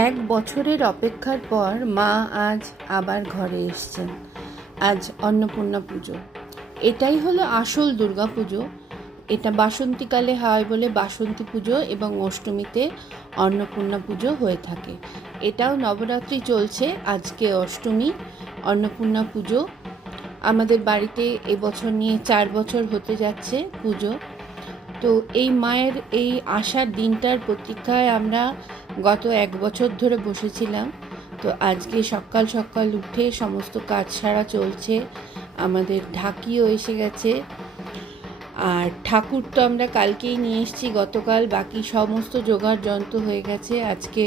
এক বছরের অপেক্ষার পর মা আজ আবার ঘরে এসছেন। আজ অন্নপূর্ণা পুজো। এটাই হলো আসল দুর্গা পুজো। এটা বাসন্তীকালে হয় বলে বাসন্তী পুজো এবং অষ্টমীতে অন্নপূর্ণা পুজো হয়ে থাকে। এটাও নবরাত্রি চলছে, আজকে অষ্টমী, অন্নপূর্ণা পুজো। আমাদের বাড়িতে এবছর নিয়ে 4 বছর হতে যাচ্ছে পুজো। তো এই মায়ের এই আসার দিনটার প্রতীক্ষায় আমরা গত 1 বছর ধরে বসেছিলাম। তো আজকে সকাল সকাল উঠে সমস্ত কাজ সারা চলছে, আমাদের ঢাকিও এসে গেছে। আর ঠাকুর তো আমরা কালকেই নিয়ে এসেছি, গতকাল। বাকি সমস্ত জোগাড় যন্ত্র হয়ে গেছে। আজকে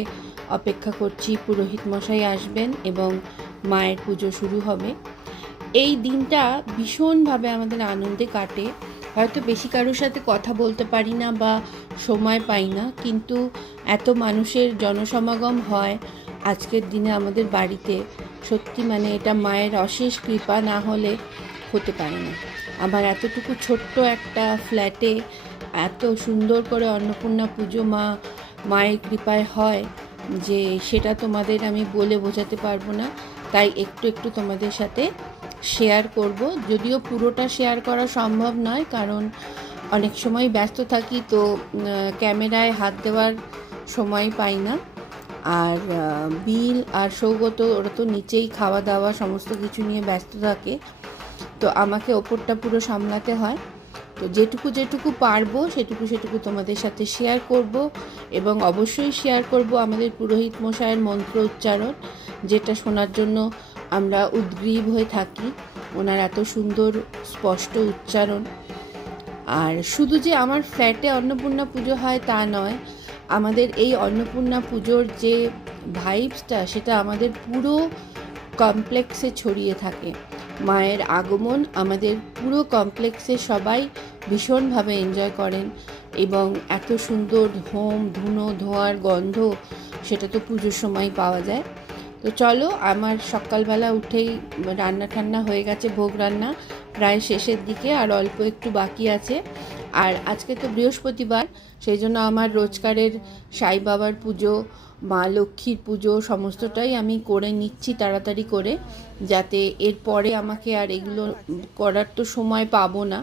অপেক্ষা করছি পুরোহিত মশাই আসবেন এবং মায়ের পুজো শুরু হবে। এই দিনটা ভীষণভাবে আমাদের আনন্দে কাটে। হয়তো বেশি কারোর সাথে কথা বলতে পারি না বা সময় পাই না, কিন্তু এত মানুষের জনসমাগম হয় আজকের দিনে আমাদের বাড়িতে। সত্যি মানে এটা মায়ের অশেষ কৃপা, না হলে হতে পারে না। আমার এতটুকু ছোট্ট একটা ফ্ল্যাটে এত সুন্দর করে অন্নপূর্ণা পুজো মায়ের কৃপায় হয় যে সেটা তোমাদের আমি বলে বোঝাতে পারবো না। তাই একটু একটু তোমাদের সাথে শেয়ার করব, যদিও পুরোটা শেয়ার করা সম্ভব নয়, কারণ অনেক সময় ব্যস্ত থাকি, তো ক্যামেরায় হাত দেওয়ার সময় পাই না। আর বিল আর সৌগত ওরা তো নিচেই খাওয়া দাওয়া সমস্ত কিছু নিয়ে ব্যস্ত থাকে, তো আমাকে ওপরটা পুরো সামলাতে হয়। তো যেটুকু পারবো সেটুকু তোমাদের সাথে শেয়ার করব, এবং অবশ্যই শেয়ার করব আমাদের পুরোহিত মশাইয়ের মন্ত্র উচ্চারণ, যেটা শোনার জন্য আমরা উদ্গ্রীব হয়ে থাকি। ওনার এত সুন্দর স্পষ্ট উচ্চারণ। আর শুধু যে আমার ফ্ল্যাটে অন্নপূর্ণা পুজো হয় তা নয়, আমাদের এই অন্নপূর্ণা পুজোর যে ভাইবসটা সেটা আমাদের পুরো কমপ্লেক্সে ছড়িয়ে থাকে। মায়ের আগমন আমাদের পুরো কমপ্লেক্সে সবাই ভীষণভাবে এনজয় করেন, এবং এত সুন্দর ধুনো ধোঁয়ার গন্ধ সেটা তো পুজোর সময় পাওয়া যায়। তো চলো, আমার সকালবেলা উঠেই রান্না ঠান্না হয়ে গেছে, ভোগ রান্না প্রায় শেষের দিকে, আর অল্প একটু বাকি আছে। আর আজকে তো বৃহস্পতিবার, সেই জন্য আমার রোজকারের সাই বাবার পুজো, মা লক্ষ্মীর পুজো সমস্তটাই আমি করে নিচ্ছি তাড়াতাড়ি করে, যাতে এরপরে আমাকে আর এগুলো করার তো সময় পাবো না।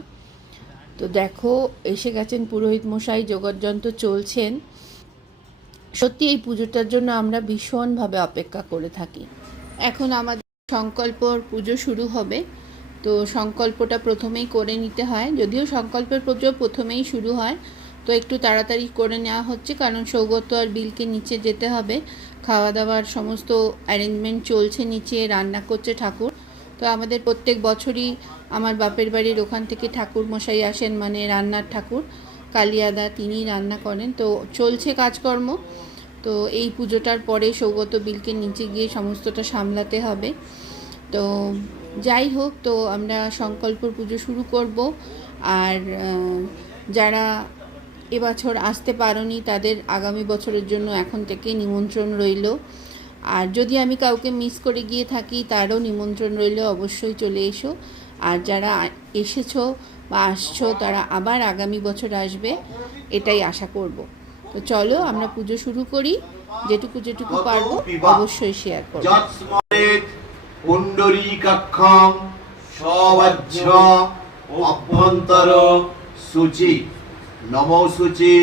তো দেখো, এসে গেছেন পুরোহিত মশাই, যোগাড়যন্ত্র চলছেন। সত্যি এই পুজোটার জন্য আমরা ভীষণভাবে অপেক্ষা করে থাকি। এখন আমাদের সংকল্পর পুজো শুরু হবে। তো সংকল্পটা প্রথমেই করে নিতে হয়, যদিও সংকল্পের পুজো প্রথমেই শুরু হয়, তো একটু তাড়াতাড়ি করে নেওয়া হচ্ছে, কারণ সৌগত আর বিলকে নিচে যেতে হবে। খাওয়া দাওয়ার সমস্ত অ্যারেঞ্জমেন্ট চলছে, নিচে রান্না করছে ঠাকুর। তো আমাদের প্রত্যেক বছরই আমার বাপের বাড়ির ওখান থেকে ঠাকুর মশাই আসেন, মানে রান্নার ঠাকুর কালিয়াদা, তিনি রান্না করেন। তো চলছে কাজকর্ম। তো এই পুজোটার পরে সৌগত বিলকে নিচে গিয়ে সমস্তটা সামলাতে হবে। তো যাই হোক, তো আমরা সংকল্পর পুজো শুরু করব। আর যারা এবছর আসতে পারোনি তাদের আগামী বছরের জন্য এখন থেকে নিমন্ত্রণ রইল। আর যদি আমি কাউকে মিস করে গিয়ে থাকি তারও নিমন্ত্রণ রইল, অবশ্যই চলে এসো। আর যারা এসেছো বা আসছো তারা আবার আগামী বছর আসবে, এটাই আশা করব। তো চলো আমরা পুজো শুরু করি, যেটুকু পারবো অবশ্যই শেয়ার করব। পুণ্ডরীকাক্ষং সবাহ্য অভ্যন্তর সূচি নমো সূচি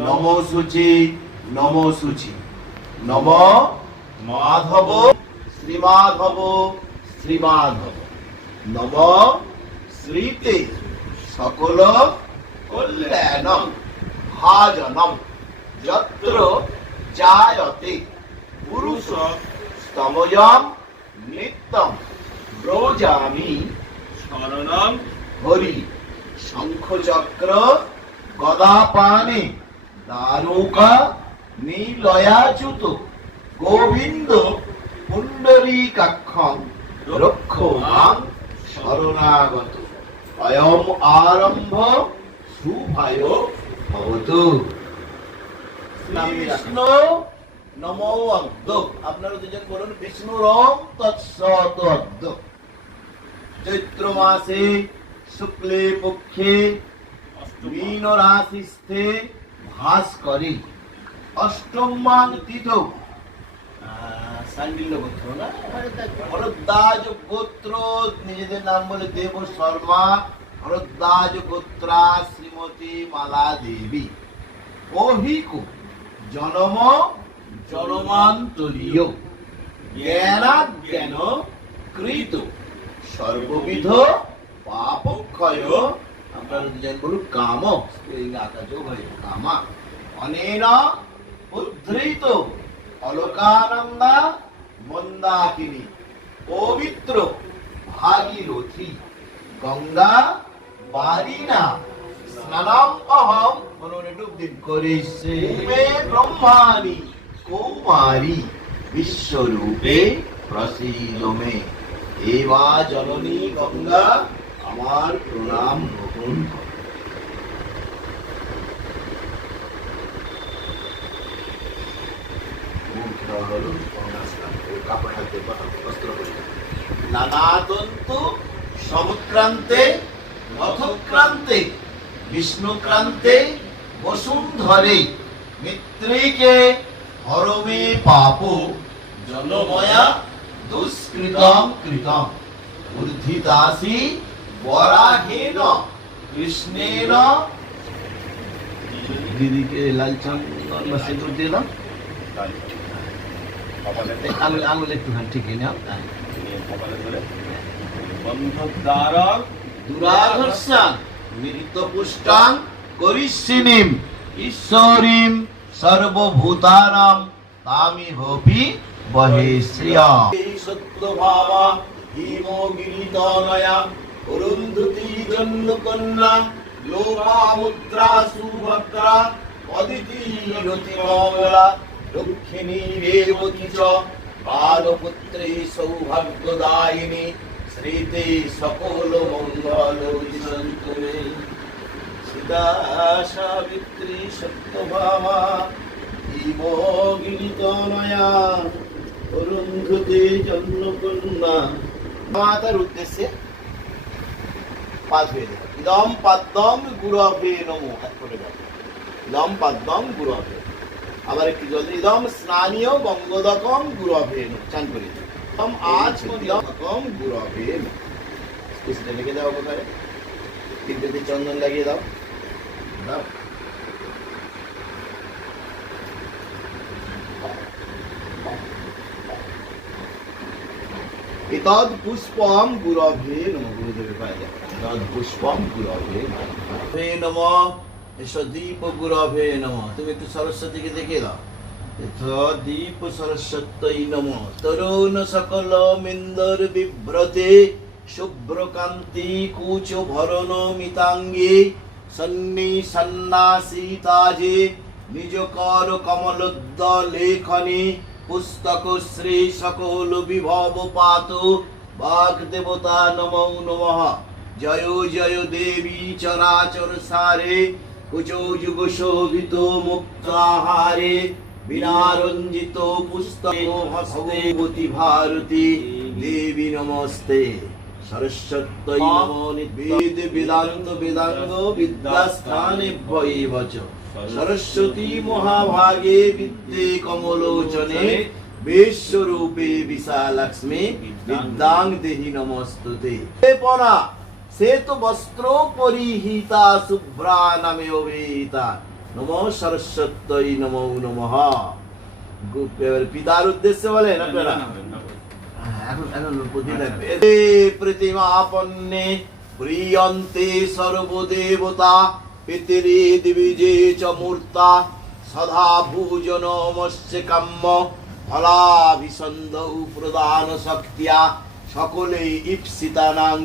নমো সূচি নমো সূচি নম মাধব শ্রীমাধব শ্রীমাধব নম শ্রীতে সকল কল্যাণম ভাজনম যত্র জায়তে পুরুষ স্তময়ম নিত্যম ব্রজামি শরণং হরি শঙ্খচক্র গদাপানে দারুকা নীলয়াচ্যুত গোবিন্দ পুণ্ডরীকাক্ষং রক্ষো মাং শরণাগত অয়ম আরম্ভ শুভায় ভবতু। বিষ্ণু নমো অগ্ধ, আপনারা দুজন বলুন বিষ্ণু রং তৎসৎ অগ্ধ। চৈত্র মাসে শুক্লে পক্ষে মীন রাশিস্থে ভাস করে অষ্টমাং তিথৌ সান্ডিল্য গোত্র না, ভরদ্বাজ গোত্র, নিজেদের নাম বলে দেব শর্মা, ভরদ্বাজ গোত্রা শ্রীমতী মালা দেবী। অহিকু জনম জনমান্তরীয় জ্ঞানাজ্ঞান কৃত সর্ববিধ পাপক্ষয়, আপনারা দুজন বলুন কাম, আকাশ হয় কামা, অনেন উদ্ধৃত অলোকানন্দা মন্দাকিনী পবিত্র ভাগীরথী গঙ্গা বারিনা স্নানাম অহম মননে ডুব দিন করিছে মে ব্রহ্মাণি কৌমারী বিশ্বরূপে প্রসীদ মে। এবা জননী গঙ্গা, আমার প্রণাম গ্রহণ করো। নানাতন্তু সমুক্রান্তে রথক্রান্তে বিষ্ণুক্রান্তে বসুন্ধরে মিত্রিকে হরমে পাপ জনময়া দুষ্কৃতম কৃতম উদ্ধৃতাসি বরাহেন কৃষ্ণেন। দিদিকে লাল চন্দন বা সিঁদুর দিয়ে দাও, আঙুল একটুখানি ঠিক নাও, দুরাধর্ষাং মৃতপুষ্টাং করিষ্যিনীম ঈশ্বরীম সর্বভূতানাং তামিহপি বহে শ্রিয়া। সত্যভাবা হিমগিরিতনয়া অরুন্ধতী জন্মকন্যা লোপামুদ্রা সুভদ্রা অদিতি রতিমঙ্গলা দক্ষিণী রেবতী চ বালপুত্রী সৌভাগ্যদায়িনী শ্রীতে সকল মঙ্গল সন্তু মে। সীতা সাবিত্রী সত্যভামা হিমগিরিতনয়া অরুন্ধতী জন্মকন্যা। মাতার উদ্দেশ্যে পাঠ হয়ে যাবে। ইদম পাদ্যম গুরবে নমো, হাত করে যাবে। ইদম পাদ্যম গুরবে, আবার একটু জলদি ইদম স্নানীয় গঙ্গোদকম গুরবে নমো, চান করে ইদম আজ গঙ্গোদকম গুরবে নমো। কিছুটা লিখে দাও কোথায়, তিনটে চন্দন লাগিয়ে দাও, দাও। এতদ পুষ্পম গুরভে নমঃ, গুরুদেবের পায়ে দাও। এতদ পুষ্পম গুরভে নমঃ, দীপ গুরভে নমঃ। তুমি একটু সরস্বতীকে দেখিয়ে দাও। দীপ সরস্বত্যই নমঃ। তরুণ সকল মিন্দর বিভ্রতে শুভ্রকান্তি কুচ ভরণ মিতাঙ্গে সন্নি সন্ন্যাসিতাজে নিজ কর কমলোদ্দ লেখনী পুস্তক শ্রী সকল বিভব পাত বাগ দেবতা নমো নমঃ। জয় জয় দেবী চরাচর সারে কুচো যুগ শোভিত মুক্তাহারে বিনারঞ্জিত পুস্তক হস্তে ভূতি ভারতী দেবী নমস্তে। সরস্বত্যৈ নমো বেদ বেদান্ত বেদাঙ্গ বিদ্যাস্থানে বৈবচ সরস্বতী মহাভাগে বিদ্যে কমলোচনে বিশ্বরূপে বিশালক্ষ্মী বিদ্যাং দেহি নমস্তুতে। পরা শ্বেত বস্ত্র পরিহিতা শুভ্রা নামে অভিহিতা নমো সরস্বত্যৈ নমো নমঃ। পিতার উদ্দেশ্যে বলেন আপনারা, প্রতিমাপন্নে প্রিয়ন্তে সর্বদেবতা পিতরে দিবিজে চ মূর্তা সদা ভূজনমস্য কাম্য ফলাভিসন্ধৌ প্রদান শক্তিয়া সকলে ইপ্সিতানাং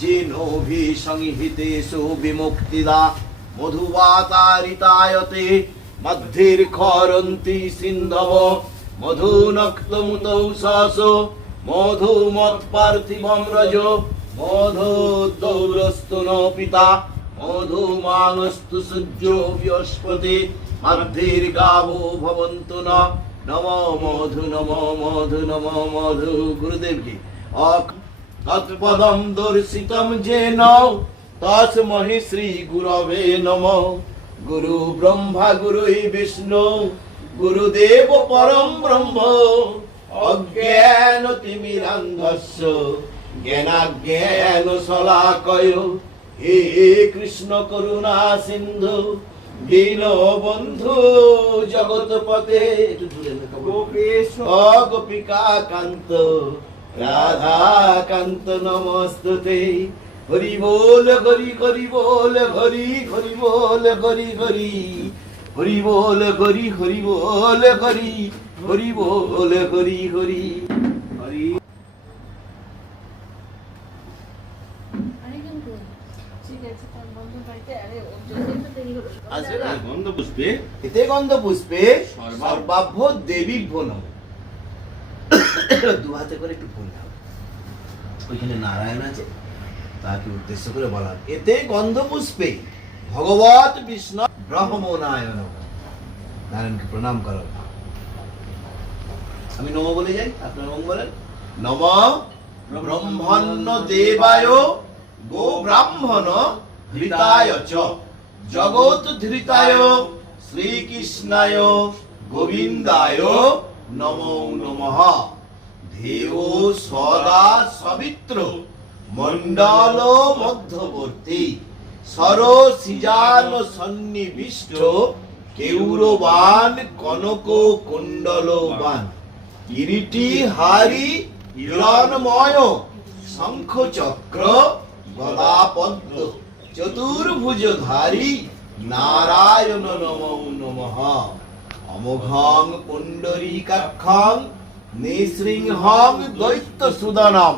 যেনোভি সংহিতেষু বিমুক্তিদা মধুবাতারিতায়তে মধ্যের খরন্তি সিন্ধব মধুনক্তমুতৌ সহসো মধুমৎপার্থিবম রজ মধুদ্দৌরস্তু ন পিতা মধুমানস্তু সূর্যো বৃহস্পতি মধ্যের গাভো ভবন্তু ন নমো মধু নমো মধু নমো মধু। গুরুদেব কি তৎপদম দর্শিতম যেন তস্মৈ শ্রী গুরবে নমঃ। গুরু ব্রহ্মা গুরু বিষ্ণু গুরুদেব পরম ব্রহ্ম অজ্ঞান তিমিরান্ধস্য জ্ঞানাজ্ঞান শলাকয় হে কৃষ্ণ করুণা সিন্ধু দীন বন্ধু জগৎপতে গোপেশ গোপিকা কান্ত রাধা কান্ত নমস্তুতে হরি বল হরি হরি বল হরি হরি বল হরি হরি হরি বল হরি হরি বল হরি হরি বল হরি হরি হরি আসবে না গন্ধ পুষ্পে এতে গন্ধ পুষ্পে সর্বাভ্য দেবী ভোন দু হাতে করে একটু ফুল দাও ওইখানে নারায়ণ আছে তাকে উদ্দেশ্য করে বলা এতে গন্ধ পুষ্পে ভগবত বিষ্ণু ব্রহ্মনায় নমঃ নারায়ণকে প্রণাম করো আমি নম বলে যাই আপনার ওম বলেন নম ব্রহ্মণ্য দেবায় গো ব্রাহ্মণ হৃতায় চ জগৎ ধৃতায় শ্রীকৃষ্ণায় গোবিন্দায় নমো নমঃ দেব সদা সবিত্র মণ্ডল মধ্যবর্তী সরসিজান সন্নিবিষ্ট কেউরবান কনক কুণ্ডলবান কিরীটি হারি হিরণময় শঙ্খ চক্র গদা পদ্ম চতুর্ভুজধারী নারায়ণ নমো নমঃ অমোঘং পুণ্ডরীকাক্ষং নিসৃংহং দৈত্য সুদনম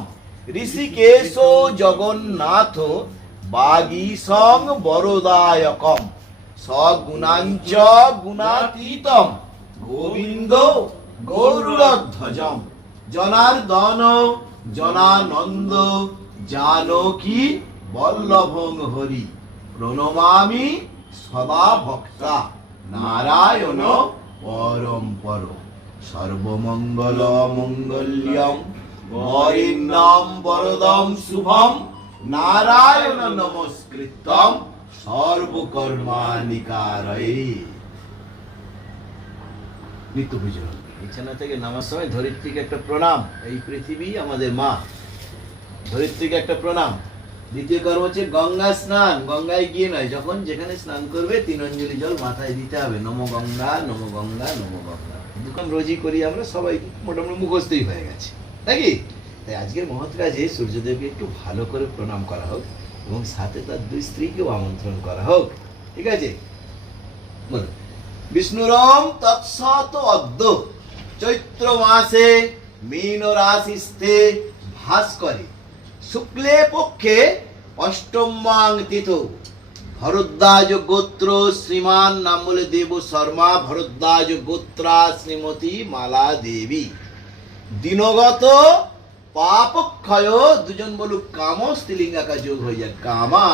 ঋষিকেশ জগন্নাথ বাগীশং বরদায়কম সগুণাঞ্চ গুণাতীতম গোবিন্দ গৌরধ্বজম জনার্দন জনানন্দ জানকী বল্লভং হরি প্রণমামি সদা ভক্তা নারায়ণ পরম পর সর্বমঙ্গল মঙ্গল্যম বরিণ্যম বরদম শুভম নারায়ণ নমস্কৃত্যম সর্বকর্মাণি কারয়ে নিত্য পুজো বিছানা থেকে নামার সময় ধরিত্রীকে একটা প্রণাম এই পৃথিবী আমাদের মা ধরিত্রীকে একটা প্রণাম দ্বিতীয় কর্ম হচ্ছে গঙ্গা স্নান গঙ্গায় গিয়ে নয় যখন যেখানে স্নান করবে 3 অঞ্জলি জল মাথায় দিতে হবে নমো গঙ্গা নমো গঙ্গা নমো গঙ্গা দুটো রোজই করি আমরা সবাই মোটামুটি মুখস্থই হয়ে গেছে নাকি তাই আজকের মহৎ কাজে সূর্যদেবকে একটু ভালো করে প্রণাম করা হোক এবং সাথে তার 2 স্ত্রীকেও আমন্ত্রণ করা হোক ঠিক আছে বলো বিষ্ণুরম তৎসত অদ্য চৈত্র মাসে মীন রাশিস্থে ভাস্করে শুক্লে পক্ষে অষ্টমাং তিথ ভরদ্বাজ গোত্র শ্রীমান নাম বলে দেব শর্মা ভরদ্বাজ গোত্রা শ্রীমতী মালা দেবী দিনগত পাপক্ষয় দুজন বলুক কাম স্ত্রীলিঙ্গাকা যোগ হয়ে যায় কামা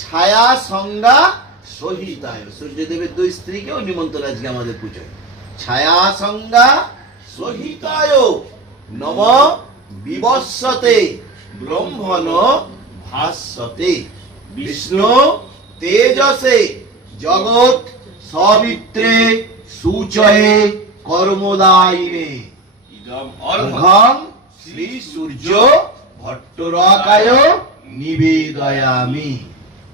ছায়া সংজ্ঞা সহিতায় সূর্যদেবের 2 স্ত্রীকেও নিমন্ত্রণ আজকে আমাদের পুজোয় ছায়া সংজ্ঞা সহিতায় নম বিবস্বতে ব্রহ্মণ ভাস্বতে বিষ্ণু তেজসে জগৎ সবিত্রে সুচয়ে কর্মদায়িনে ইদম অর্ঘ্যং শ্রী সূর্য ভট্টরাকায় নিবেদয়ামি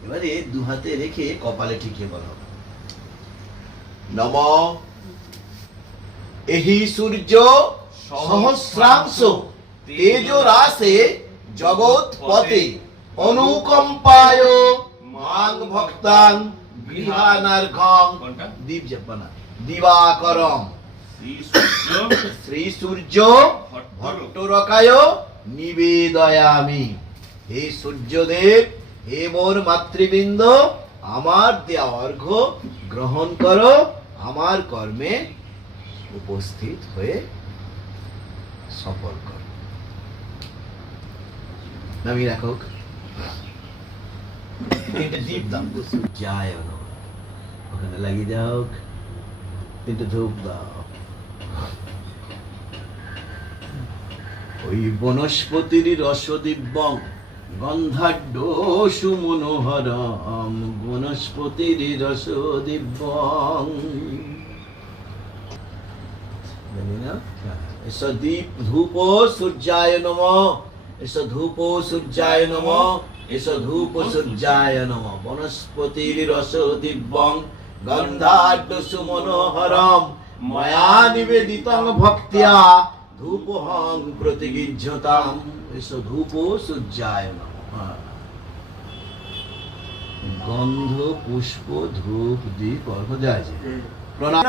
এবারে 2 হাতে রেখে কপালে ঠিকিয়ে বলো নম এহি সূর্য সহস্রাংশ তেজ রাশে জগৎ পতে অনুকম্পায় মাং ভক্তাং গৃহানার্ঘং কোনটা? দীপ জপনা দিবাকরম শ্রী সূর্য শ্রী সূর্য ভট্ট ভট্টরকায় নিবেদয়ামি হে সূর্যদেব হে মোর মাতৃবৃন্দ আমার দেয়া অর্ঘ্য গ্রহণ করো আমার কর্মে উপস্থিত হয়ে সফল করো নামি রাখো তিনটে দীপ দাম যায় ওখানে লাগিয়ে যাও তিনটে ধূপ দাও ওই বনস্পতির রস দিব্যং গন্ধাঢ্য সুমনোহরম বনস্পতির রস দিব্যং জানি না। এসো দীপ ধূপ সূর্যায় নমঃ, এসো ধূপ সূর্যায় নমঃ, এসো ধূপ সূর্যায় নমঃ। বনস্পতির রস দিব্যং গন্ধাঢ্য সুমনোহরম ময়া নিবেদিতং ভক্ত্যা ধূপহং প্রতিগৃহ্যতাম। এসো ধূপ সূর্যায় নমঃ। গন্ধ পুষ্প ধূপ দীপ অর্ঘ দেওয়া যায়। প্রণাম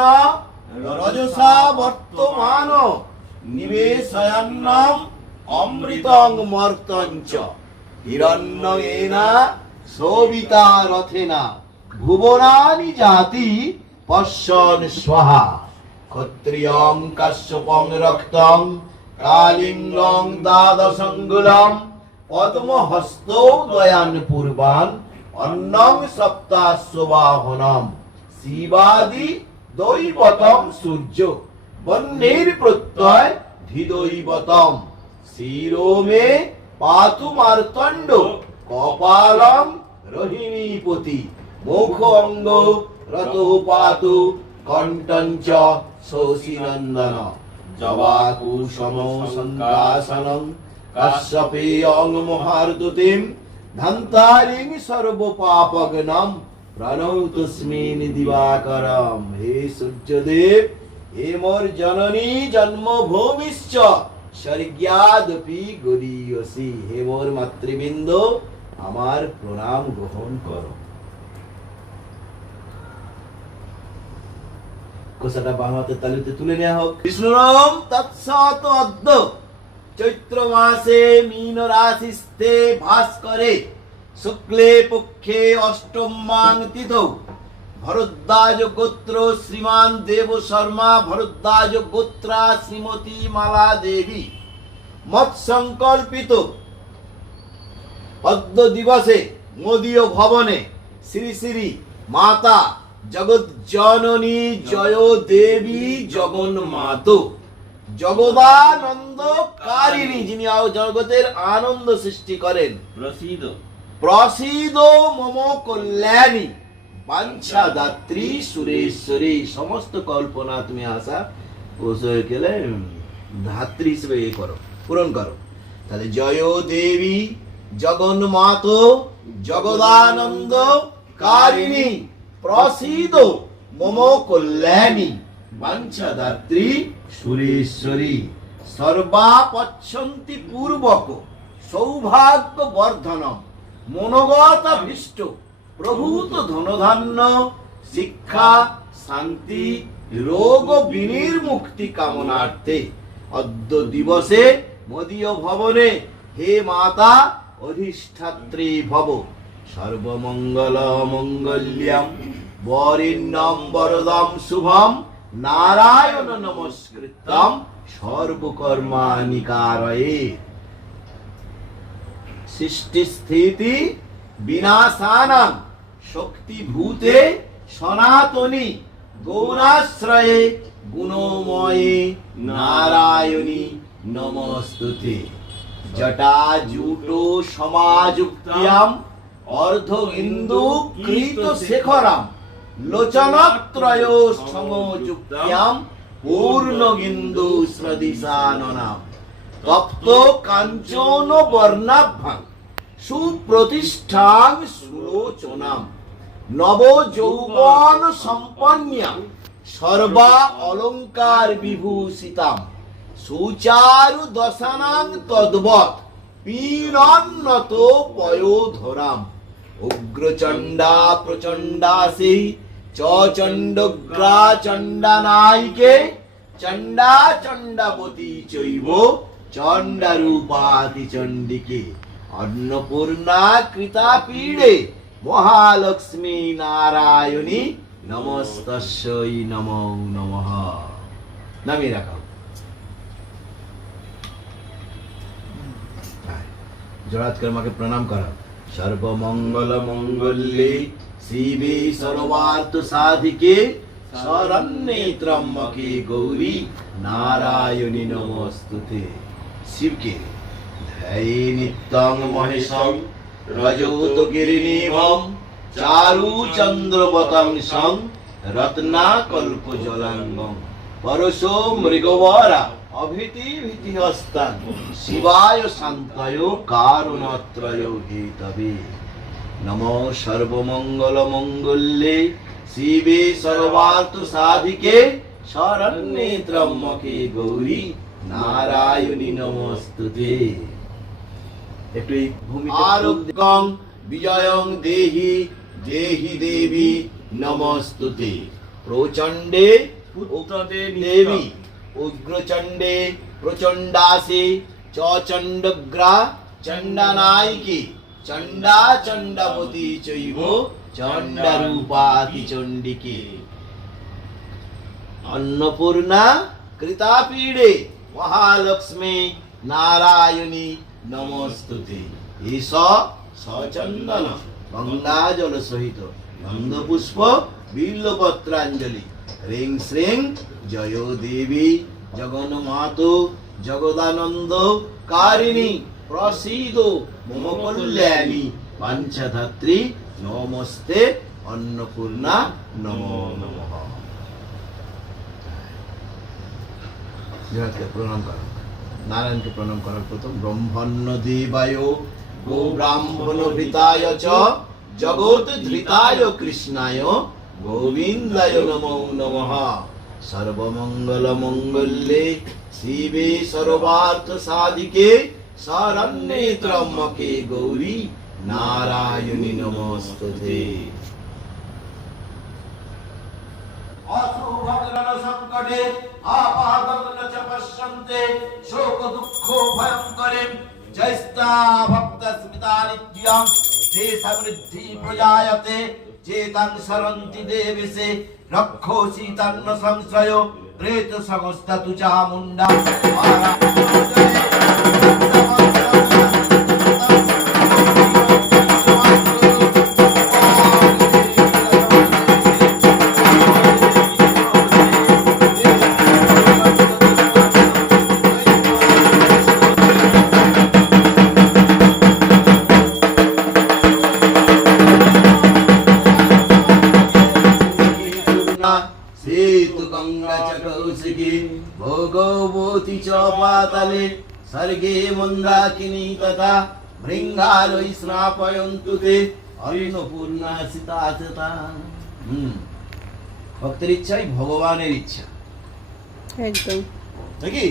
রজসা বর্তমান নিবেশয়ান্নম অমৃতং মর্তঞ্চ হিরণ্যেনা শোভিতা রথেনা ভুবনানি জাতি পশ্যন স্বাহা। ক্ষত্রিয়ং কাশ্যপং রক্তং কালিঙ্গং দ্বাদশঙ্গুলম পদ্মহস্তৌ দয়ান পূর্বান অন্নং সপ্তাশ্ববাহনম শিবাদি দৈবতম সূর্য বন্যের প্রত্যয় ধীদৈবতম শিরোমে পাতু মার্তণ্ড কপালম রোহিণীপতি মুখ অঙ্গ রত পাতু কণ্ঠঞ্চ শশীনন্দন জবাকুসম সংকাসনং কাশ্যপে অং মহার্দুতিম ধন্তারিং সর্বপাপগ্নম প্রণৌতস্মিন দিবাকরম। হে সূর্যদেব, হে মোর জননী জন্মভূমিশ্চ স্বর্গ্যাদপি গরীয়সী। হে মোর মাতৃবৃন্দ, আমার প্রণাম গ্রহণ করো। কোষাটা বাংলাতে তালুতে তুলে নেওয়া হোক। বিষ্ণুরম তৎসৎ অদ্য চৈত্র মাসে মীন রাশিস্থে ভাস্করে শুক্লে পক্ষে অষ্টমাং তিথৌ ভরদ্বাজ গোত্র শ্রীমান দেব শর্মা ভরদ্বাজ গোত্রা শ্রীমতী মালা দেবী মত সংকল্পিত অদ্য দিবসে মোদীয় ভবনে শ্রী শ্রী মাতা জগৎ জননী জয় দেবী জগন্মাত জগদানন্দ কারিণী, যিনি জগতের আনন্দ সৃষ্টি করেন, প্রসিদ্ধ প্রসিদ মম কল্যাণী বাঞ্ছা দাত্রী সুরেশ্বরী। সমস্ত কল্পনা তুমি আশা গেলে ধাত্রী হিসেবে এ করো, পূরণ করো। তাহলে জয় দেবী জগন্মাত জগদানন্দ কারিণী প্রসিদ মম কল্যাণী বাঞ্ছা দাত্রী সুরেশ্বরী সর্বাপচ্ছন্তি পূর্বক সৌভাগ্য বর্ধনম মনোগত ভীষ্ট প্রভূত ধনধান্য শিক্ষা শান্তি রোগ বিনির্মুক্তি কামনার্থে অদ্য দিবসে মদীয় ভবনে হে মাতা অধিষ্ঠাত্রী ভব সর্বমঙ্গল মঙ্গল্যম বরেণ্যম বরদম শুভম নারায়ণ নমস্কৃত্যম সর্বকর্মাণি কারয়ে। সৃষ্টি স্থিতি বিনাশানাং শক্তিভূতে সনাতনী গৌরাশ্রয়ে গুণময়ে নারায়ণী নমস্তুতে। জটাজুটো সমাযুক্তাম অর্ধ ইন্দু কৃত শেখরাম লোচনত্রয় সমযুক্তাম পূর্ণগিন্দু স্রদিশাননাম তপ্ত কাঞ্চন বর্ণাভ্যাং সুপ্রতিষ্ঠাং সুলোচনাম নব যৌবন সম্পন্যাম সর্বা অলঙ্কার বিভূষিতাম সুচারু দশানাং তদ্বৎ পীনন্নত পয়োধরাম উগ্রচণ্ডা প্রচণ্ডাসি চণ্ডগ্রা চণ্ডানায়িকে চণ্ডা চণ্ডাবতী চৈব চণ্ডারূপাতি চণ্ডিকে অন্নপূর্ণা কৃতা পীড়ে মহালক্ষ্মী নারায়ণী নমস্তস্যৈ নমো নমঃ। নামিয়ে রাখা জড়াত করে মাকে প্রণাম করা। সর্বমঙ্গল মঙ্গলে শিবে সর্বার্থ সাধিকে শরণ্যে ত্র্যম্বকে গৌরী নারায়ণী নমস্তুতে। শিবকে ধ্যায়ে নিত্যং মহেশং রজত গিরিনিভম চারু চন্দ্রবতংসং রত্নাকল্প জলাঙ্গম পরশো মৃগবরা অভীতি ভীতি হস্তান শিবায় শান্তয় কারণত্রয় হেতবে নমো সর্বমঙ্গল মঙ্গলে শিবে সর্বার্থ সাধিকে শরণ্যে ত্রম্বকে গৌরী নারায়ণী নমস্তুতে। একটু এই ভূমিকা আরোগ্যং বিজয়ং দেহি দেহি দেবী নমস্তুতে। প্রচণ্ডে পুত্রতে দেবী উগ্রচণ্ডে প্রচণ্ডাসে চণ্ডগ্রা চণ্ডনায়িকে চণ্ডা চণ্ডবতী চৈব চণ্ডরূপাতি চণ্ডিকে। অন্নপূর্ণা কৃতাপীড়ে মহালক্ষ্মী নারায়ণী নমস্তুতে। এষ সচন্দন গঙ্গাজল সহিত গন্ধপুষ্প বিল্বপত্রাঞ্জলি রিং শ্রিং জয় দেবী জগন্মাতো জগদানন্দ কারিণী প্রসীদ মম কল্যাণী পাঞ্চধাত্রী নমস্তে অন্নপূর্ণা নমো নমঃ। জগৎকে প্রণাম করো, নারায়ণকে প্রণাম করার প্রথম ব্রহ্মণ্য দেবায় গো ব্রাহ্মণ ভৃতায় চ জগৎ ধৃতায় কৃষ্ণায় গোবিন্দায় নমো নমঃ। সর্বমঙ্গল মঙ্গলে শিবে সর্বার্থ সাধিকে শরণ্যে ত্রম্বকে গৌরী নারায়ণী নমস্তুতে। অশুভগ্রহ সংকটে আপাদং ন চ পশ্যন্তে শোক দুঃখ ভয়ঙ্করে জয়স্তা ভক্ত স্মিতা নিত্যং তে সমৃদ্ধি প্রজায়তে চেতং শরন্তি দেবেশে রক্ষোষি তন্ন সংশয় প্রেত সমস্তা তু চামুণ্ডা। সেতু গঙ্গা চ কৌশিকী ভোগবতী চ পাতালে স্বর্গে মন্দাকিনী তথা ভৃঙ্গারৈ স্নাপয়ন্তু তে অন্নপূর্ণা সীতা। ভক্তের ইচ্ছাই ভগবানের ইচ্ছা, একদম নাকি?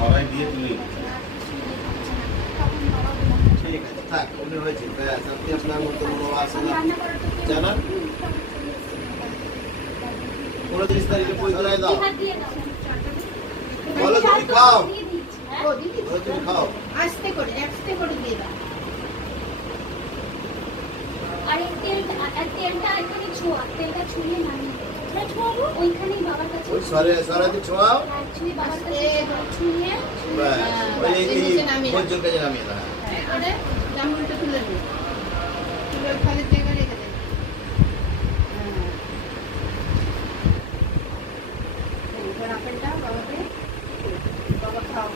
সবাই দিয়ে তুমি ঠিক আছে, থাক, উনি হয়েছে, ব্যাস, আপনি আপনার মতো মনোবাসনা জানান। 29 তারিখে পয়সায় দাও, বলো তুমি খাও, বলো তুমি খাও। আস্তে করে দিয়ে দাও। আর এই তেলটা এখানে ছোঁয়া, তেলটা ছুঁয়ে নামিয়ে দে। না ছোঁয়াবো ওইখানেই বাবার কাছে। ওই সরাতে ছোঁয়াও, আর ছুঁয়ে বাবার কাছে ছুঁয়ে ব্যাস, ওই এই ভোজ্যর কাজে নামিয়ে দাও। করে জামরুলটা তুলে নিই, তুলে খালি জায়গায় রেখে দেন। এবার আপেলটা বাবাকে, বাবা খাও।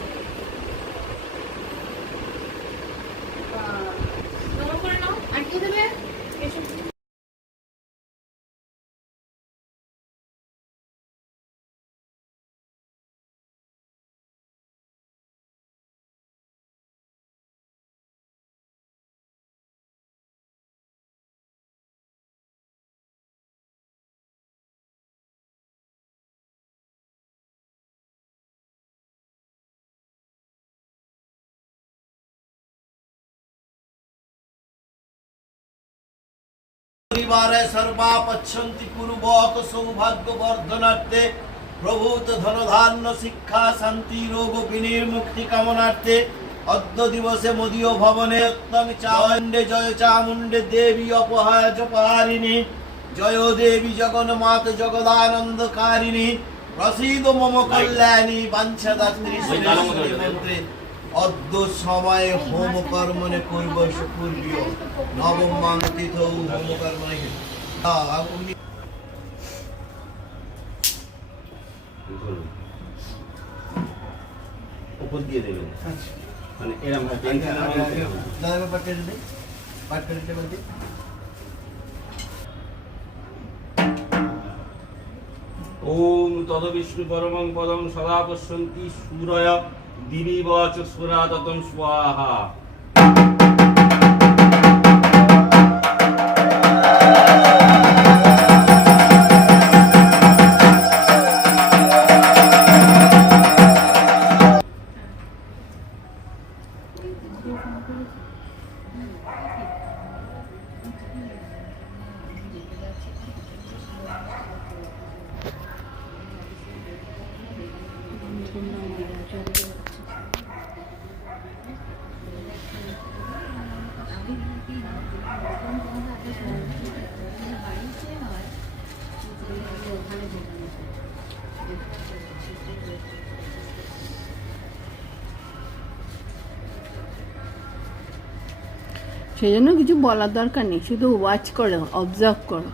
করে নাও। আর কি দেবে? এসব পরিবারে সর্বা পচ্ছন্তি পূর্বক সৌভাগ্য বর্ধনার্থে প্রভূত ধনধান্য শিক্ষা শান্তি রোগ বিনির্মুক্তি কামনার্থে অদ্য দিবসে মদীয় ভবনে উত্তম চামুণ্ডে জয় চামুণ্ডে দেবী অপহারিণী জয় দেবী জগন্মাত জগদানন্দকারিণী প্রসীদ মম কল্যাণী বাঞ্ছাদাত্রী মন্ত্রে অদ্য সময়ে হোম কর্মণে পূর্ব সুপূর্বীয় নবম মাঙ্কিত হোম কর্মণে উপর দিয়ে দেবেন মানে এরকম দাদা ব্যাপারটা দিই পাটকারিটা বলতে ওম তদ বিষ্ণু পরমং পদং সদা পশ্যন্তি সূরয় দিবি বচ সুরাততম স্বাহা। সেই জন্য কিছু বলার দরকার নেই, শুধু ওয়াচ করো, অবজার্ভ করো,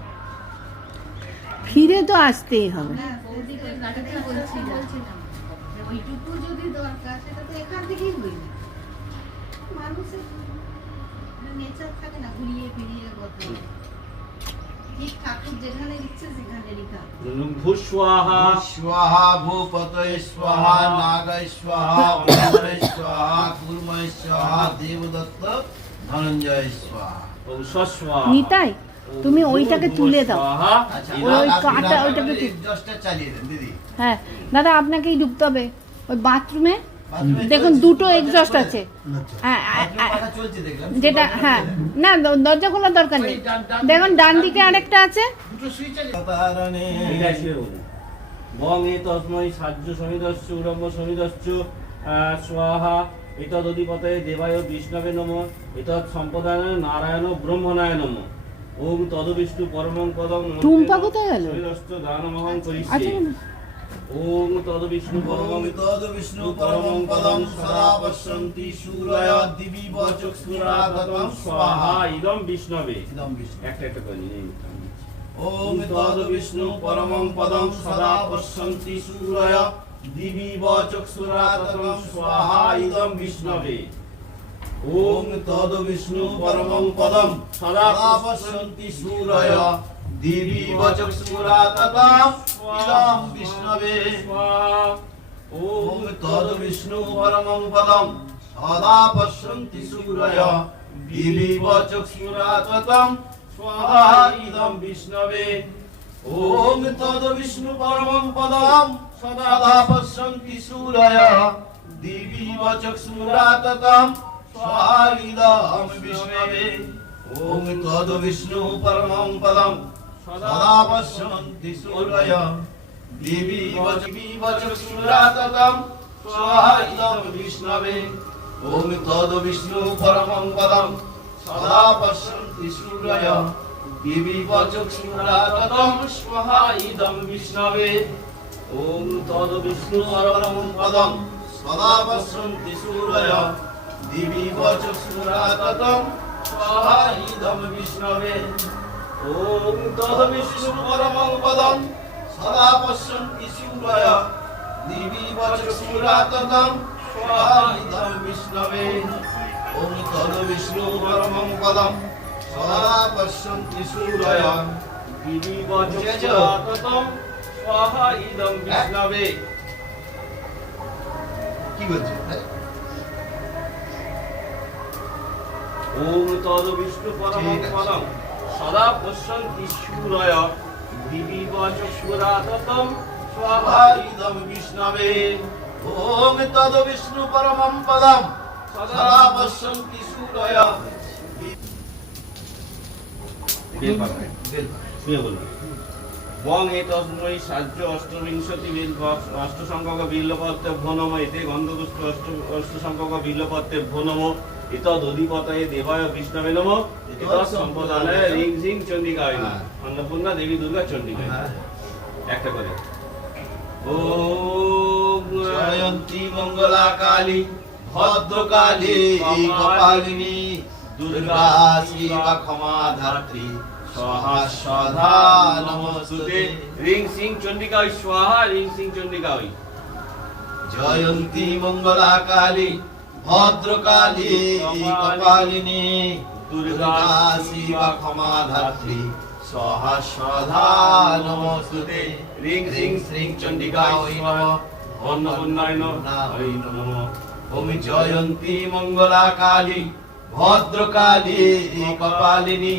ফিরে তো আসতেই হবে। হ্যাঁ, বৌদি ওই গাড়িতে বলছিলাম ওইটুকু যদি দরকার সেটা তো এখান থেকেই হইবে। মানুষের নেচার থাকে না ঘুরিয়ে ফিরিয়ে কথা, ঠিক ঠাকুর যেখানে ইচ্ছে সেখানে লেখা। ভূস্বাহা स्वाहा भूपतये स्वाहा नागय स्वाहा वरुणय स्वाहा कूर्मय स्वाहा देवदत्त धनंजय स्वाहा। ওম স্বাহা নিতাই, তুমি ওইটাকে তুলে দাও। আচ্ছা ওই কাঁটা ওইটাকে এক্সস্টটা চালিয়ে দেন দিদি। হ্যাঁ দাদা, আপনাকেই ঢুকতে হবে ওই বাথরুমে। দেখুন দুটো এক্সস্ট আছে। হ্যাঁ কথা চলছে দেখলাম যেটা, হ্যাঁ না দরজা খোলার দরকার নেই। দেখুন ডান দিকে আরেকটা আছে। দুটো সুইচ আছে তারনে এটা ছিল বং এ তস্মৈ সাজ্য সমিদস্য উরম্ব সমিদস্য স্বাহা এতদধিপতয়ে দেবায় বিষ্ণবে নমঃ এতৎ সম্পদায় নারায়ণ ব্রহ্মণায় নমঃ। ওম তদবিষ্ণু পরমং পদং টুম্পা কোথায় গেল? সমিদস্য দানমহং করিষ্যে। আচ্ছা ওম তদবিষ্ণু পরমং তদ বিষ্ণু পরমং পদং সদা পশ্যন্তি সূরয় দিবি বচক্ষুরাগতং স্বাহা ইদম বিষ্ণবে। ইদম বিষ্ণু। একটা একটা করে নিন। ওম তদ বিষ্ণু পরমং পদং সদা পশ্যন্তি সূরয় দিবি বচক্ষুরাগতং স্বাহা ইদম বিষ্ণবে। ওম তদ বিষ্ণু পরমং পদং সদা পশ্যন্তি সূরয় দিবি বচক্ষুরাগতং ইদম বিষ্ণবে। স্বাহা ওম তদ বিষ্ণু পরমং পদং সদা পশ্যন্তি সূরয় দিবি বচক্ষুরাগতং স্বাহা ইদম বিষ্ণবে। ওম তদ বিষ্ণু পরমং পদং সদা পশ্যন্তি সূরয় দিবি বচক্ষুরাগতং স্বাহা ইদম বিষ্ণবে। ওম তদ বিষ্ণু পরমং পদং সদা পশ্যন্তি সূরয় দিবি বচক্ষুরাগতং স্বাহা ইদম বিষ্ণবে। ওম তদ বিষ্ণু পরমং পদং সদা পশ্যন্তি সূরয় দিবি বচক্ষুরাগতং স্বাহা ইদম বিষ্ণবে। ওম তদ বিষ্ণু পরমং পদং সদা পশ্যন্তি সূরয় দিবি বচক্ষুরাগতং স্বাহা ইদম বিষ্ণবে। ওম তদ বিষ্ণু পরমং পদং সদা পশ্যন্তি সূরয় দিবি বচক্ষুরাগতং স্বাহা ইদম বিষ্ণবে। ওম তদ বিষ্ণু পরমং পদং সদা পশ্যন্তি সূরয় দিবি বচক্ষুরাগতং স্বাহা ইদম বিষ্ণবে। কি বলছে? ওম তদ বিষ্ণু পরমং পদং সদা পশ্যন্তি সূরয় দিবি বচক্ষুরাগতং স্বাহা ইদম বিষ্ণবে। ওম তদ বিষ্ণু পরমং পদং সদা পশ্যন্তি সূরয় বেলপাতায় বেলপাতা। শুয়ে বলুন। বং এ তস্মৈ সাহায্য অষ্টবিংশতি অষ্টসংখ্যক বিল্লপত্রে ভনম এতে গন্ধপুষ্প অষ্টসংখ্যক বিল্লপত্রে ভনম এতদ অধিপতয়ে দেবায় বিষ্ণবে নম এতদ সম্পদানায় রিং সিং চণ্ডিকায় নমঃ। হ্যাঁ। অন্নপূর্ণা দেবী দুর্গা চণ্ডিকায় নমঃ। হ্যাঁ। একটা করে ওম জয়ন্তী মঙ্গলা কালী ভদ্রকালী কপালিনী দুর্গা শিবা ক্ষমা ধাত্রী স্বাহা স্বাধা নমস্তুতে। রিং সিং চণ্ডিকা ওই স্বাহা রিং সিং চণ্ডিকা ওই। জয়ন্তী মঙ্গলা কালী ভদ্রকালী কপালিনী দুর্গা শিবা ক্ষমা ধাত্রী স্বাহা স্বাধা নমস্তুতে। রিং সিং শ্রীং চণ্ডিকা ওই নমঃ। অন্নপূর্ণায় নমঃ। ওম জয়ন্তী মঙ্গলা কালী ভদ্রকালী কপালিনী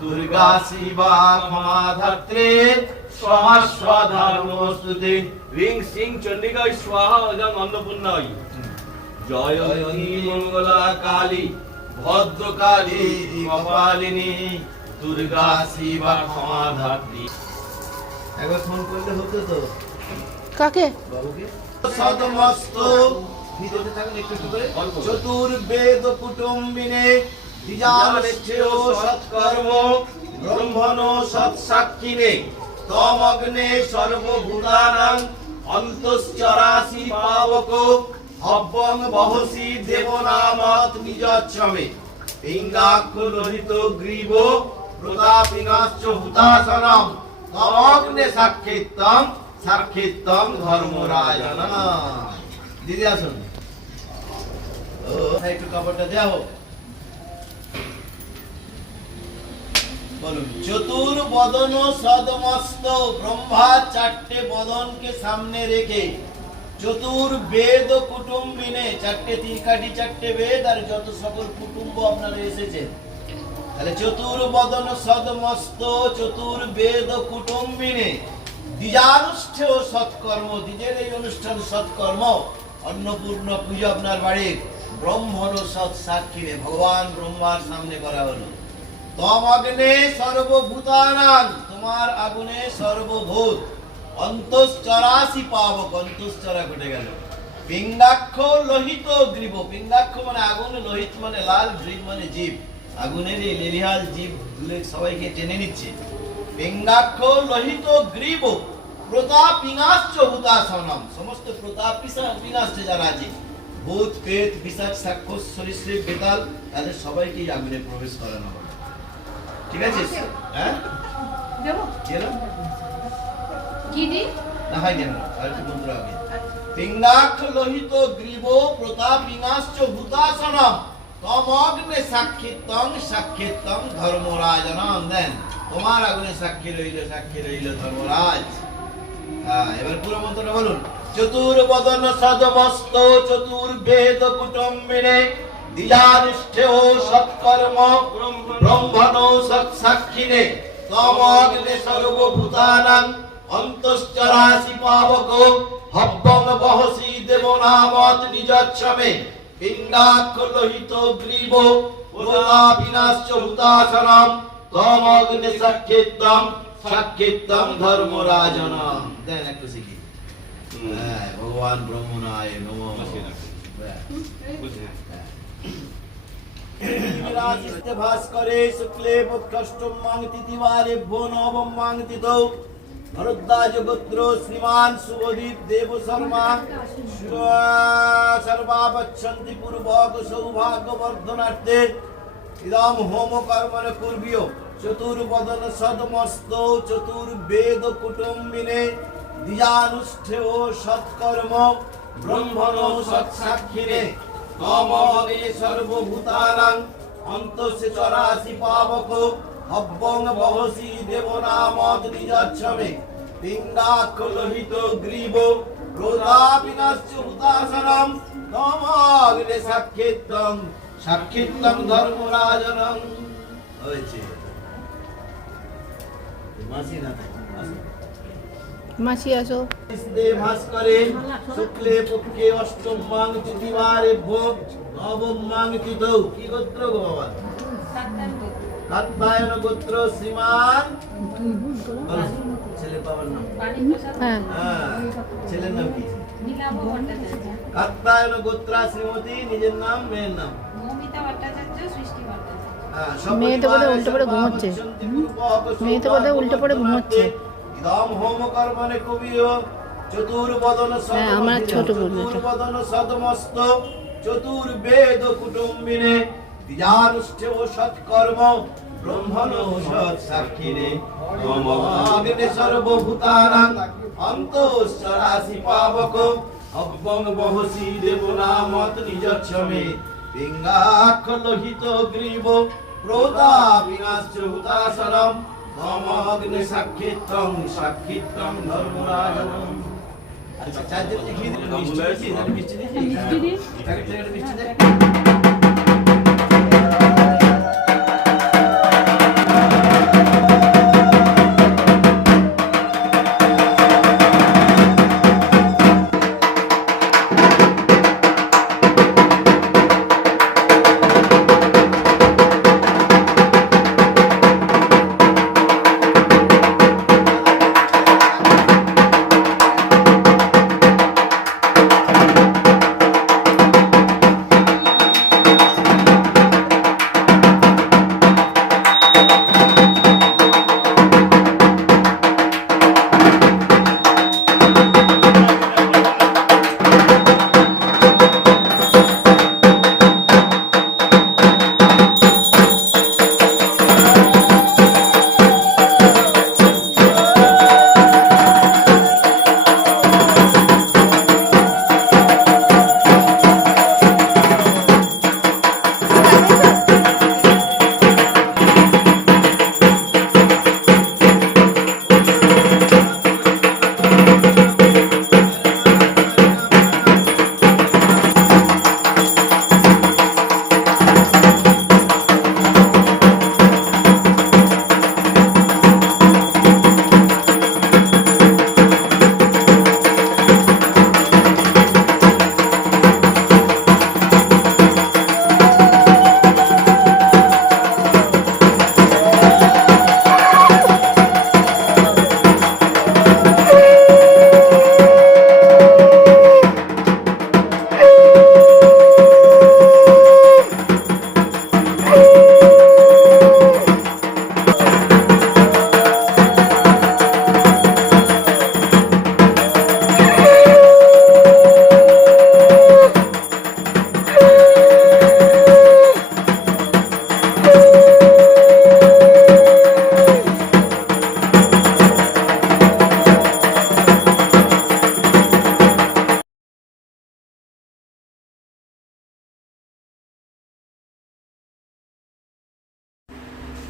দুর্গা শিবা ক্ষমা ধাত্রী স্বাহা স্বাধা নমস্তুতে। রিং সিং চণ্ডিকা ওই স্বাহা এবং অন্নপূর্ণা ওই। জয়ন্তী মঙ্গলা কালী ভদ্রকালী কপালিনী দুর্গা শিবা ক্ষমা ধাত্রী। একবার ফোন করলে হতো তো কাকে? বাবুকে। সদমস্ত ভিতরে থাকেন একটু একটু করে। অল্প করে। চতুর্বেদ কুটুম্বিনে দ্বিজানেচ্ছেয় সৎকর্ম ব্রহ্মণ সৎসাক্ষিনে তমগ্নে সর্বভূতানাং অন্তশ্চরাসি পাবক হব্বং বহসি দেবনামত নিজচ্ছমে পিঙ্গাক্ষ লোহিত গ্রীব প্রতাপিনাশ্চ হুতাসনম তমগ্নে সাক্ষিত্তম সাক্ষিত্তম ধর্মরাজন। দিদি আসুন। ও একটু কাপড়টা দেওয়া হোক। বলুন। চতুর্বদন সদমস্ত ব্রহ্মা চারটে বদনকে সামনে রেখে চতুর্বেদ কুটুম্বিনে চারটে তীরকাঠি চারটে বেদ আর যত সকল কুটুম্ব আপনারা এসেছেন তাহলে চতুর্বদন সদমস্ত চতুর্বেদ কুটুম্বিনে দ্বিজানুষ্ঠেয় সৎকর্ম দ্বিজের এই অনুষ্ঠান সৎকর্ম অন্নপূর্ণা পুজো আপনার বাড়ির ব্রহ্মণ সৎ সাক্ষীরে ভগবান ব্রহ্মার সামনে করা হলো। তম অগ্নে সর্বভূতানাং তোমার আগুনে সর্বভূত অন্তশ্চরাসি পাবক অন্তশ্চরা ঘটে গেল। পিঙ্গাক্ষ লোহিত গ্রীব পিঙ্গাক্ষ মানে আগুন লোহিত মানে লাল গ্রীব মানে জীব আগুনের এই লেলিহাল জীব গুলো সবাইকে টেনে নিচ্ছে। পিঙ্গাক্ষ লোহিত গ্রীব প্রতাপিনাশ্চ হুতাসনম সমস্ত প্রতাপী বিনাশে যারা আছে ভূত প্রেত পিশাচ রাক্ষস সরীসৃপ বেতাল তাদের সবাইকে এই আগুনে প্রবেশ করানো হবে। ঠিক আছে? হ্যাঁ দেবো কি হলো? কি দি না হয় কেন আরেকটু বন্ধুরা আগে পিঙ্গাক্ষ লোহিত গ্রীব প্রতাপিনাশ্চ হুতাসনম তমগ্নে সাক্ষিত্তং সাক্ষিত্তং ধর্মরাজনম। দেন তোমার আগুনে সাক্ষী রইল ধর্মরাজ। হ্যাঁ এবার পুরো মন্ত্রটা বলুন। চতুর্বদন সদমস্ত চতুর্বেদ কুটুম্বিনে দ্বিজানুষ্ঠেয় সৎকর্ম ব্রহ্মণ সৎসাক্ষিনে তমগ্নে সর্বভূতানাং অন্তশ্চরাসি পাবক হব্বং বহসি দেবনামত নিজচ্ছমে পিণ্ডাক্ষ লোহিত গ্রীব প্রতাপিনাশ্চ হুতাসনম তমগ্নে সাক্ষিত্তম সাক্ষিত্তম ধর্মরাজনম। দেন একটু শিখি। হ্যাঁ ভগবান ব্রহ্মণায় নমঃ। বিরাজিতে ভাস্করে শুক্লে পক্ষষ্টম মাং তিথিবারেভ্যো নবম মাং তিথৌ ভরদ্বাজ গোত্র শ্রীমান শুভদীপ দেব শর্মা সর্বাবচ্ছন্তি পূর্বক সৌভাগ্য বর্ধনার্থে ইদম হোম কর্মণ কুর্বিয় চতুর্বদন সদমস্ত চতুর্বেদ কুটুম্বিনে দ্বিজানুষ্ঠেয় সৎকর্ম ব্রহ্মণ সৎসাক্ষিনে তমগ্নে সর্বভূতানাং অন্তস্য চরাসি পাবক হব্বং বহসি দেবনামত নিজচ্ছমে পিঙ্গাক্ষ লোহিত গ্রীব প্রতাপিনাশ্চ হুতাসনম তমগ্নে সাক্ষিত্তং সাক্ষিত্তং ধর্মরাজনং। হয়েছে মাসি না মাসি আসো। ভাস্করে শুক্লে পক্ষে অষ্টম মাং তিথিবারে ভোগ নবম মাং তিথৌ। কি গোত্র গো বাবা? কাত্যায়ন গোত্র শ্রীমান ছেলে বাবার নাম হ্যাঁ ছেলের নাম কি কাত্যায়ন গোত্রা শ্রীমতী নিজের নাম মেয়ের নাম মেয়ে তো বোধহয় উল্টো পড়ে ঘুমোচ্ছে। মেয়ে তো বোধহয় উল্টো পড়ে ঘুমোচ্ছে। ইদম হোম কর্মণে কবিও চতুর্বদন হ্যাঁ, আমার ছোট বোন এটা। চতুর্বদন সদমস্ত চতুর্বেদ কুটুম্বিনে দ্বিজানুষ্ঠেব সৎকর্ম ব্রহ্মণ সৎ সাক্ষিনে নমাগ্নে সর্বভূতানাং অন্তঃসরাসি পাবক অব্বং বহসি দেবনামত নিজচ্ছমে পিঙ্গাক্ষ লোহিত গ্রীব প্রদা বিনাশ্চ হুতাসনম নমাগ্নে সাক্ষিত্বং সাক্ষিত্বং ধর্মরাজনম। আচ্ছা চারজন লিখিয়ে দিন মিষ্টি মিষ্টি দে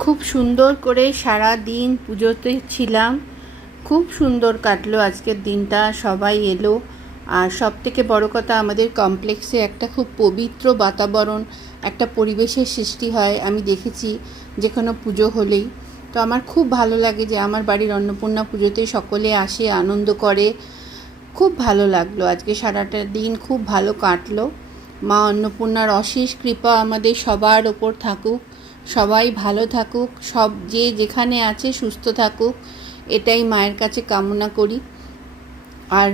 খুব সুন্দর করে সারা দিন পুজোতে ছিলাম, খুব সুন্দর কাটলো আজকের দিনটা। সবাই এলো, আর সব থেকে বড় কথা আমাদের কমপ্লেক্সে একটা খুব পবিত্র বাতাবরণ, একটা পরিবেশের সৃষ্টি হয় আমি দেখেছি যে কোনো পুজো হলেই। তো আমার খুব ভালো লাগে যে আমার বাড়ির অন্নপূর্ণা পুজোতে সকলে আসে, আনন্দ করে। খুব ভালো লাগলো, আজকে সারাটা দিন খুব ভালো কাটলো। মা অন্নপূর্ণার অশেষ কৃপা আমাদের সবার ওপর থাকুক, সবাই ভালো থাকুক, সব যে যেখানে আছে সুস্থ থাকুক, এটাই মায়ের কাছে কামনা করি। আর